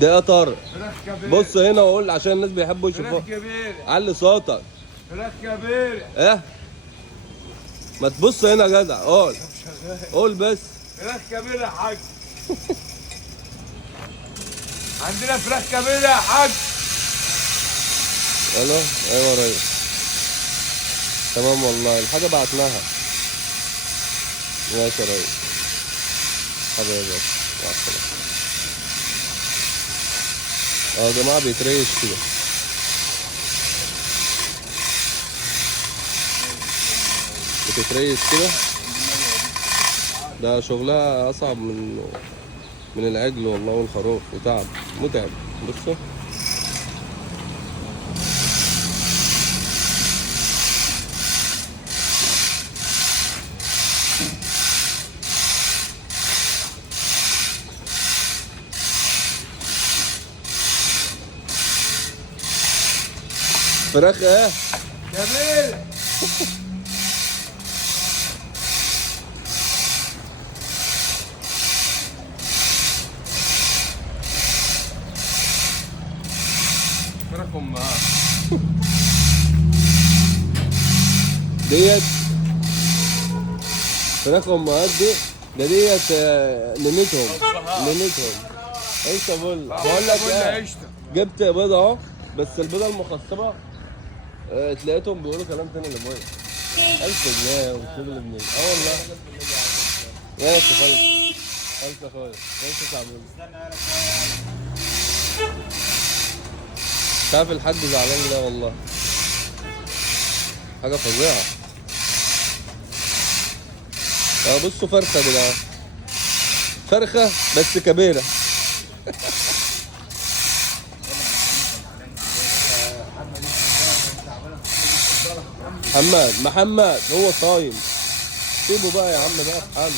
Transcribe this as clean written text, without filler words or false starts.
ده يا طارق. فراخ كبيرة. بص هنا وقول عشان الناس بيحبوا يشوفوها. فراخ كبيرة. علي صوتك. فراخ كبيرة. ايه؟ ما تبص هنا يا جدع، قول. قول بس. فراخ كبيرة يا حاج. عندنا فراخ كبيرة يا حاج. الو، ايوه يا ريس. تمام والله، الحاجة بعتناها. ماشي يا ريس. حبيبي، مع السلامة. يا جماعة بيتريش كده. بتتريش كده. ده شغلها أصعب من العجل والله والخروف، وتعب متعب. بصوا. فراخ ايه؟ كبيرة. فراخ أمها. ديت فراخ امهات دي. ده ديت نمتهم. ايش بقول لك ايه؟ جبت بيضه اهو، بس البيضه المخصبه تلاقيتهم بيقولوا كلام تاني لابويا. 1000 جنيه وشغل ابن والله. ماشي خالص. 1000 يا اخويا. ماشي تعمل. شايف الحاج زعلان ده والله. حاجه فظيعه. بصوا فرخه يا جدعان. فرخه بس كبيره. محمد هو صايم. سيبه بقى يا عم بقى في حاله.